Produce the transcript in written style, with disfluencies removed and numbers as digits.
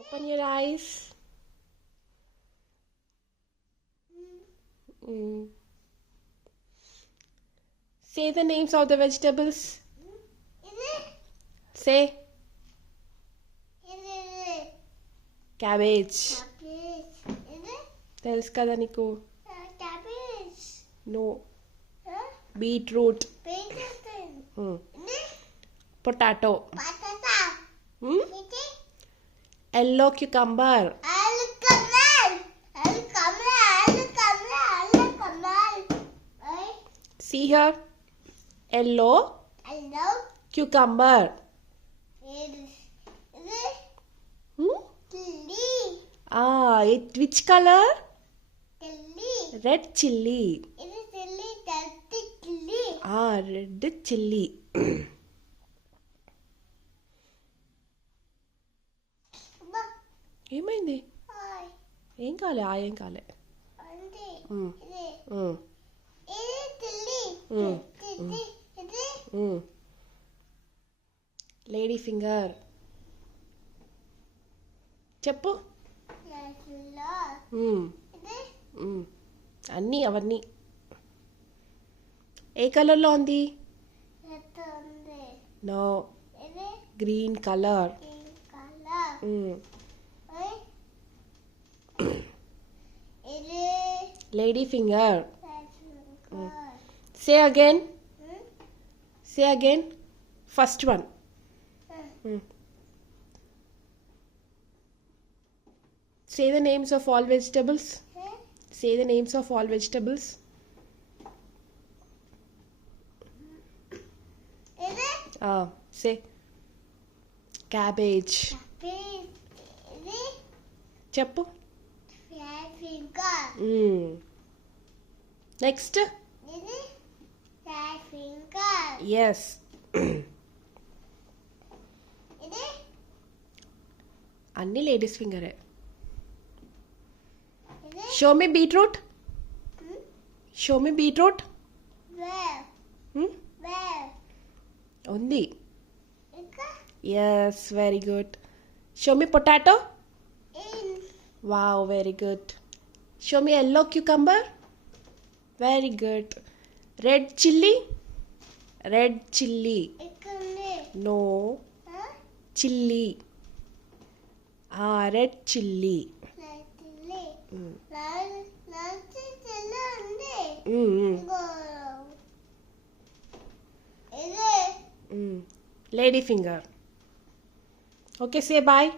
Open your eyes. Mm. Say the names of the vegetables. Say cabbage. తెలుసు కదా నీకు. No. Beetroot. Potato. Yellow cucumber. See here. Yellow cucumber. Which color? Red chilli. Red chilli. ఏమైంది? ఏం కాలే ఏం కాలే. Lady finger. చెప్పు. అన్నీ అవన్నీ ఏ కలర్లో ఉంది? No, green colour. Lady finger. Say again. Say again. First one. Say the names of all vegetables. Say the names of all vegetables. Say cabbage. చెప్పు. Next. Yes. అన్ని ladies ఫింగరే. Show me beetroot. Show me beetroot. ఉంది. Yes, very good. Show me potato. Wow, very good. Show me yellow cucumber. Very good. Red chilli. Red chilli. No. Chilli. Red chilli. Lady finger. Okay, say bye.